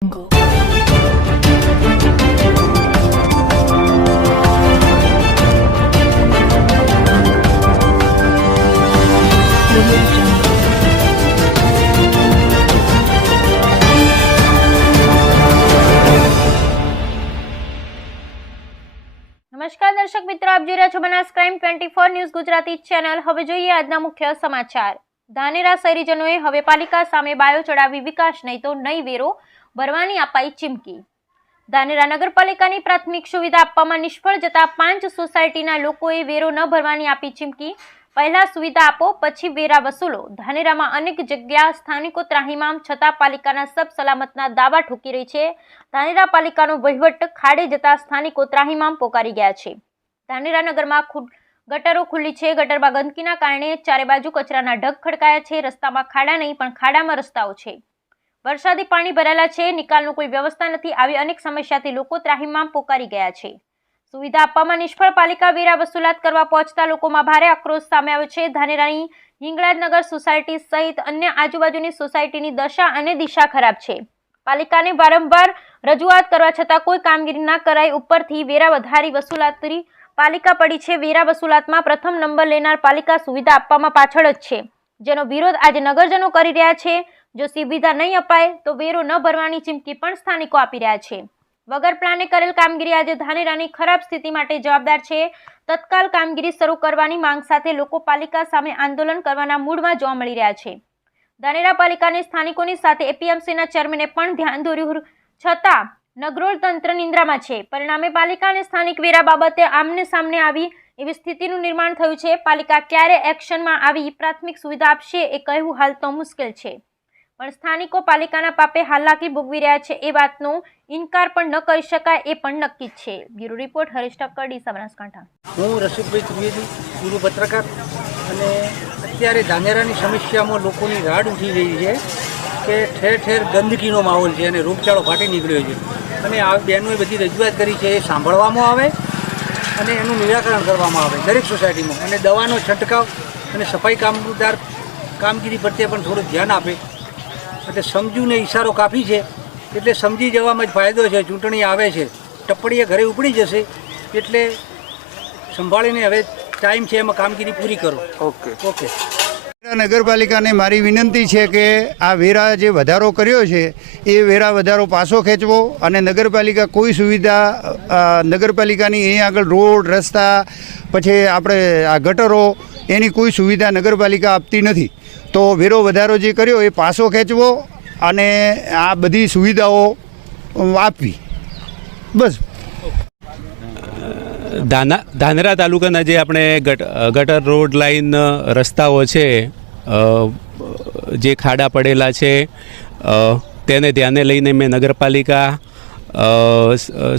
નમસ્કાર દર્શક મિત્રો, આપ જોઈ રહ્યા છો Banas crime 24 news Gujarati channel. હવે જોઈએ આજના મુખ્ય સમાચાર। ધાનેરા શહેરીજનોએ હવે પાલિકા સામે બાયો ચડાવી વિકાસ નહીં તો નહીં વેરો ભરવાની અપાઈ ચીમકી। ધાનેરા નગરપાલિકાની પ્રાથમિક સુવિધા આપવામાં નિષ્ફળ જતા 5 સોસાયટીના લોકોએ વેરો ન ભરવાની આપી ચીમકી। પહેલા સુવિધા આપો પછી વેરા વસૂલો। ધાનેરામાં અનેક જગ્યા સ્થાનિકો ત્રાહિમામ છતાં પાલિકાના સબ સલામતના દાવા ઠોકી રહી છે। ધાનેરા પાલિકાનો વહીવટ ખાડે જતા સ્થાનિકો ત્રાહિમામ પોકારી ગયા છે। ધાનેરા નગરમાં ગટરો ખુલ્લી છે। ગટરમાં ગંદકીના કારણે ચારે બાજુ કચરાના ઢગ ખડકાયા છે। રસ્તામાં ખાડા નહીં પણ ખાડામાં રસ્તાઓ છે। વરસાદી પાણી ભરાયેલા છે। નિકાલનો કોઈ વ્યવસ્થા નથી। આવી અનેક સમસ્યાથી લોકો ત્રાહિમામ પોકારી ગયા છે। સુવિધા આપવામાં નિષ્ફળ પાલિકા વેરા વસૂલાત કરવા પહોંચતા લોકોમાં ભારે આક્રોશ સામે આવ્યો છે। ધાનેરાની હિંગળાજનગર સોસાયટી સહિત અન્ય આજુબાજુની સોસાયટીની દશા અને દિશા ખરાબ છે। પાલિકાને વારંવાર રજૂઆત કરવા છતાં કોઈ કામગીરી ના કરાઈ। ઉપરથી વેરા વધારી વસૂલાતની પાલિકા પડી છે। વેરા વસૂલાતમાં પ્રથમ નંબર લેનાર પાલિકા સુવિધા આપવામાં પાછળ જ છે, જેનો વિરોધ આજે નગરજનો કરી રહ્યા છે। જો સુવિધા નહીં અપાય તો વેરો ન ભરવાની ચીમકી પણ સ્થાનિકો આપી રહ્યા છે। વગર પ્લાને કરેલ કામગીરી આજે ધાનેરાની ખરાબ સ્થિતિ માટે જવાબદાર છે। તત્કાલ કામગીરી શરૂ કરવાની માંગ સાથે લોકો પાલિકા સામે આંદોલન કરવાના મૂડમાં જોવા મળી રહ્યા છે। ધાનેરા પાલિકાને સ્થાનિકોની સાથે એપીએમસીના ચેરમેને પણ ધ્યાન દોર્યું છતાં નગરોળ તંત્ર નિંદ્રામાં છે। પરિણામે પાલિકા અને સ્થાનિક વેરા બાબતે આમને સામને આવી એવી સ્થિતિનું નિર્માણ થયું છે। પાલિકા ક્યારે એક્શનમાં આવી પ્રાથમિક સુવિધા આપશે એ કહેવું હાલ તો મુશ્કેલ છે, પણ સ્થાનિકો પાલિકાના પાપે હાલાકી ભોગવી રહ્યા છે એ વાતનો ઇનકાર પણ ન કરી શકાય એ પણ નક્કી જ છે। Bureau report Harish Thakkar, Deesa, Banaskantha. હું રસિકભાઈ ત્રિવેદી, પૂર્વ પત્રકાર। અને અત્યારે ધાનેરાની સમસ્યામાં લોકોની રાડ ઉઠી રહી છે કે ઠેર ઠેર ગંદકીનો માહોલ છે અને રોગચાળો ફાટી નીકળ્યો છે અને આ બહેનોએ બધી રજૂઆત કરી છે એ સાંભળવામાં આવે અને એનું નિરાકરણ કરવામાં આવે દરેક સોસાયટીમાં, અને દવાનો છંટકાવ અને સફાઈ કામદાર કામગીરી પ્રત્યે પણ થોડું ધ્યાન આપે। એટલે સમજૂને ઈશારો કાપી છે એટલે સમજી જવામાં જ ફાયદો છે। ચૂંટણી આવે છે, ટપ્પડીએ ઘરે ઉપડી જશે એટલે સંભાળીને હવે ટાઈમ છે એમાં કામગીરી પૂરી કરો। ઓકે। નગરપાલિકાને મારી વિનંતી છે કે આ વેરા જે વધારો કર્યો છે એ વેરા વધારો પાછો ખેંચવો અને નગરપાલિકા કોઈ સુવિધા નગરપાલિકાની અહીં આગળ રોડ, રસ્તા, પછી આપણે આ ગટરો, એની કોઈ સુવિધા નગરપાલિકા આપતી નથી। તો વેરો વધારો જે કર્યો એ પાછો ખેંચવો અને આ બધી સુવિધાઓ આપવી, બસ। ધાનેરા તાલુકાના જે આપણે ગટર, રોડ, લાઈન, રસ્તાઓ છે જે ખાડા પડેલા છે તેને ધ્યાને લઈને મેં નગરપાલિકા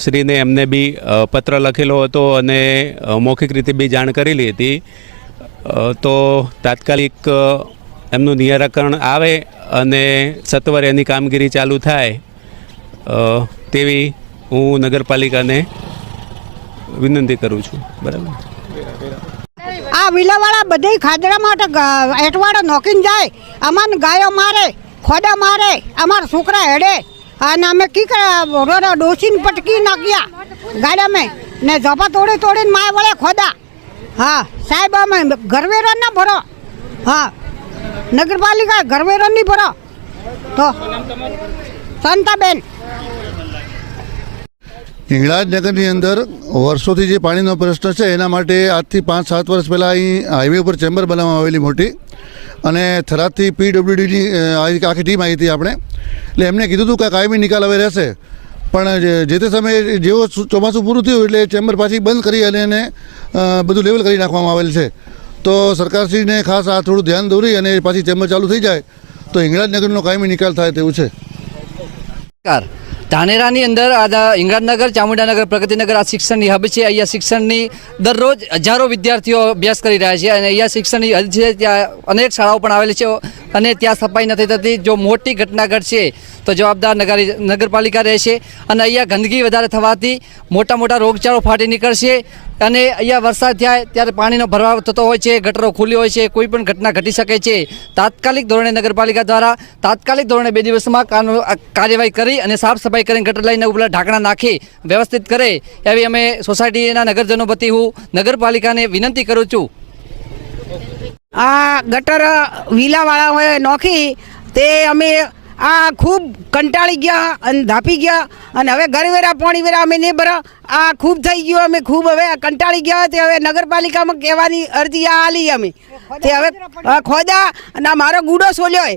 શ્રીને એમને બી પત્ર લખેલો હતો અને મૌખિક રીતે બી જાણ કરેલી હતી। તો તાત્કાલિક એમનું નિરાકરણ આવે અને સત્વરે એની કામગીરી ચાલુ થાય તેવી હું નગરપાલિકાને વિનંતી કરું છું। બરાબર। આ વિલાવાળા બધે ખાદરા માટે એટવાડો નોકીને જાય, અમારે ગાયો મારે, ખોડા મારે, અમારા છોકરા હેડે અને અમે કી કરે ડોસીને પટકી નાખ્યા ગાડામાં ને ઝપા તોડીને માય વળે ખોદા। હા સાહેબ, અમે ઘરવેરો ના ભરો। હા, નગરપાલિકા ઘરવેરો નહીં ભરો તો સંતાબેન। હિંગળાજનગરની અંદર વર્ષોથી જે પાણીનો પ્રશ્ન છે એના માટે આજથી 5-7 વર્ષ પહેલાં અહીં હાઈવે ઉપર ચેમ્બર બનાવવામાં આવેલી મોટી, અને થરાદથી પીડબ્લ્યુડીની આખી ટીમ આવી હતી આપણે, એટલે એમને કીધું હતું કે કાયમી નિકાલ હવે રહેશે, પણ જે તે સમયે જેવો ચોમાસું પૂરું થયું એટલે ચેમ્બર પાછી બંધ કરી અને એને બધું લેવલ કરી નાખવામાં આવેલ છે। તો સરકારશ્રીને ખાસ આ થોડું ધ્યાન દોરી અને પાછી ચેમ્બર ચાલુ થઈ જાય તો હિંગળાજનગરનો કાયમી નિકાલ થાય તેવું છે। ધાનેરાની અંદર આ હિંગળાજનગર, ચામુંડાનગર, પ્રગતિનગર આ શિક્ષણની હબ છે. અહીંયા શિક્ષણની દરરોજ હજારો વિદ્યાર્થીઓ અભ્યાસ કરી રહ્યા છે અને અહીંયા શિક્ષણની હદ છે. ત્યાં અનેક શાળાઓ પણ આવેલી છે અને ત્યાં સફાઈ નથી થતી. જો મોટી ઘટના ઘટશે તો જવાબદાર નગરપાલિકા રહેશે અને અહીંયા ગંદકી વધારે થવાથી મોટા મોટા રોગચાળો ફાટી નીકળશે અને અહીંયા વરસાદ થાય ત્યારે પાણીનો ભરાવ થતો હોય છે, ગટરો ખુલ્લી હોય છે, કોઈ પણ ઘટના ઘટી શકે છે. તાત્કાલિક ધોરણે નગરપાલિકા દ્વારા તાત્કાલિક ધોરણે 2 દિવસમાં કાર્યવાહી કરી અને સાફ સફાઈ કરીને ગટર લાઈનના ઉપર ઢાંકણા નાખી વ્યવસ્થિત કરે એવી અમે સોસાયટીના નગરજનો વતી હું નગરપાલિકાને વિનંતી કરું છું. આ ગટર વિલાવાળાઓએ નોખી તે અમે આ ખૂબ કંટાળી ગયા અને ધાપી ગયા અને હવે ઘરવેરા પાણીવેરા અમે નહીં ભરા. આ ખૂબ થઈ ગયું, અમે ખૂબ હવે કંટાળી ગયા. તે હવે નગરપાલિકામાં કહેવાની અરજી આ આલી અમે તે હવે ખોદા અને મારો ગુડો સોલ્યો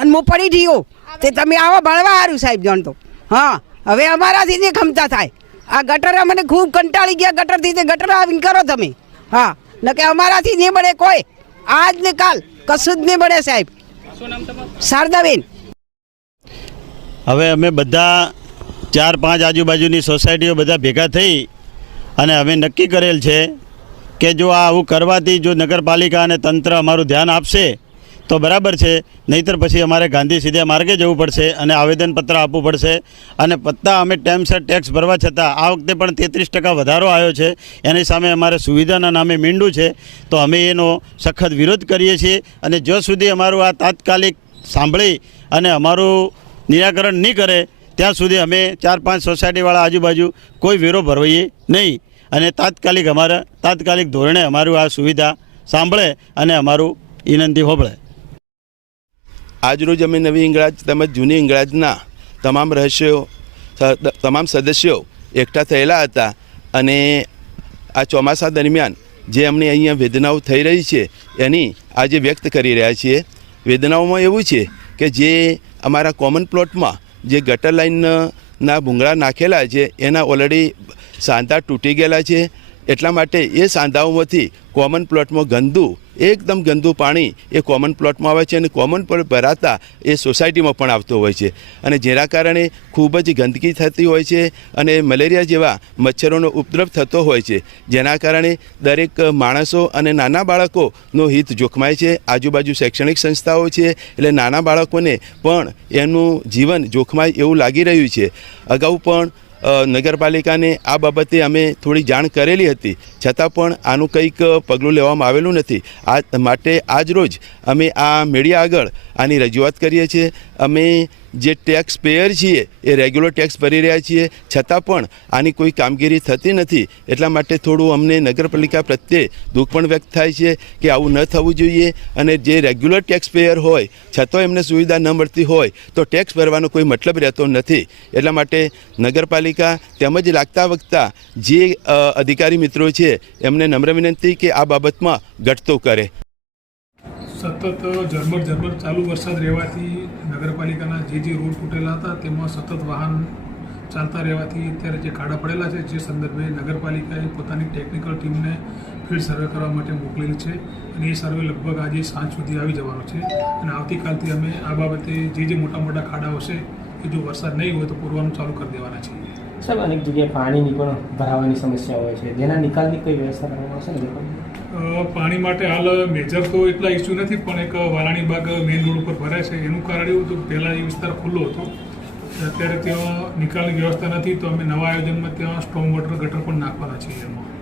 અને હું પડી ગયો તે તમે આવો ભણવા સારું સાહેબ જાણતો. હા, હવે અમારાથી નહીં ખમતા થાય. આ ગટર અમને ખૂબ કંટાળી ગયા ગટરથી. તે ગટર આવીને કરો તમે. હા, ન કે અમારાથી નહીં બને કોઈ. આજ ને કાલ કશું જ નહીં બને સાહેબ. શારદાબેન. હવે અમે બધા 4-5 આજુબાજુની સોસાયટીઓ બધા ભેગા થઈ અને અમે નક્કી કરેલ છે કે જો આ આવું કરવાથી જો નગરપાલિકા અને તંત્ર અમારું ધ્યાન આપશે તો બરાબર છે, નહીંતર પછી અમારે ગાંધી સીધા માર્ગે જવું પડશે અને આવેદનપત્ર આપવું પડશે. અને પત્તા અમે ટાઈમસર ટેક્સ ભરવા છતાં આ વખતે પણ 33% વધારો આવ્યો છે. એની સામે અમારે સુવિધાના નામે મીંડું છે તો અમે એનો સખત વિરોધ કરીએ છીએ. અને જો સુધી અમારું આ તાત્કાલિક સાંભળી અને અમારું નિરાકરણ નહીં કરે ત્યાં સુધી અમે 4-5 સોસાયટીવાળા આજુબાજુ કોઈ વેરો ભરવીએ નહીં અને તાત્કાલિક ધોરણે અમારું આ સુવિધા સાંભળે અને અમારું વિનંતી હોબળે. આજરોજ અમે નવી હિંગળાજ તેમજ જૂની હિંગળાજના તમામ સદસ્યો એકઠા થયેલા હતા અને આ ચોમાસા દરમિયાન જે અમને અહીંયા વેદનાઓ થઈ રહી છે એની આજે વ્યક્ત કરી રહ્યા છીએ. વેદનાઓમાં એવું છે કે જે અમારા કોમન પ્લોટમાં જે ગટર લાઇનના ભૂંગળા નાખેલા છે એના ઓલરેડી સાંધા તૂટી ગયેલા છે. એટલા માટે એ સાંધાઓમાંથી કોમન પ્લોટમાં એકદમ ગંદુ પાણી એ કોમન પ્લોટમાં આવે છે અને કોમન પ્લોટ ભરાતા એ સોસાયટીમાં પણ આવતો હોય છે અને જેના કારણે ખૂબ જ ગંદકી થતી હોય છે અને મલેરિયા જેવા મચ્છરોનો ઉપદ્રવ થતો હોય છે, જેના કારણે દરેક માણસો અને નાના બાળકોનો હિત જોખમાય છે. આજુબાજુ શૈક્ષણિક સંસ્થાઓ છે એટલે નાના બાળકોને પણ એનું જીવન જોખમાય એવું લાગી રહ્યું છે. અગાઉ પણ નગરપાલિકાને આ બાબતે અમે થોડી જાણ કરેલી હતી, છતાં પણ આનું કંઈક પગલું લેવામાં આવેલું નથી. આ માટે આજરોજ અમે આ મીડિયા આગળ આની રજૂઆત કરીએ છીએ. અમે જે ટેક્સ પેયર છીએ એ રેગ્યુલર ટેક્સ ભરી રહ્યા છીએ, છતાં પણ આની કોઈ કામગીરી થતી નથી. એટલા માટે થોડું અમને નગરપાલિકા પ્રત્યે દુઃખ પણ વ્યક્ત થાય છે કે આવું ન થવું જોઈએ. અને જે રેગ્યુલર ટેક્સ પેયર હોય છતાં એમને સુવિધા ન મળતી હોય તો ટેક્સ ભરવાનો કોઈ મતલબ રહેતો નથી. એટલા માટે નગરપાલિકા તેમજ લાગતા વખતા જે અધિકારી મિત્રો છે એમને નમ્ર વિનંતી કે આ બાબતમાં ઘટતો કરે. સતત ઝરમર ચાલુ વરસાદ રહેવાથી નગરપાલિકાના જે રોડ તૂટેલા હતા તેમાં સતત વાહન ચાલતા રહેવાથી અત્યારે જે ખાડા પડેલા છે જે સંદર્ભે નગરપાલિકાએ પોતાની ટેકનિકલ ટીમને ફિલ્ડ સર્વે કરવા માટે મોકલેલી છે અને એ સર્વે લગભગ આજે સાંજ સુધી આવી જવાનો છે અને આવતીકાલથી અમે આ બાબતે જે મોટા ખાડાઓ છે એ જો વરસાદ નહીં હોય તો પૂરવાનું ચાલુ કરી દેવાના છીએ. સાહેબ, અનેક જગ્યાએ પાણીની પણ ભરાવાની સમસ્યા હોય છે, જેના નિકાલની કોઈ વ્યવસ્થા કરવામાં આવશે ને? પાણી માટે હાલ મેજર તો એટલા ઇસ્યુ નથી, પણ એક વાલાણી બાગ મેઇન રોડ ઉપર ભરાય છે. એનું કારણ એવું હતું પહેલાં એ વિસ્તાર ખુલ્લો હતો, અત્યારે ત્યાં નિકાલની વ્યવસ્થા નથી તો અમે નવા આયોજનમાં ત્યાં સ્ટ્રોંગ વોટર ગટર પણ નાખવાના છીએ. એમાં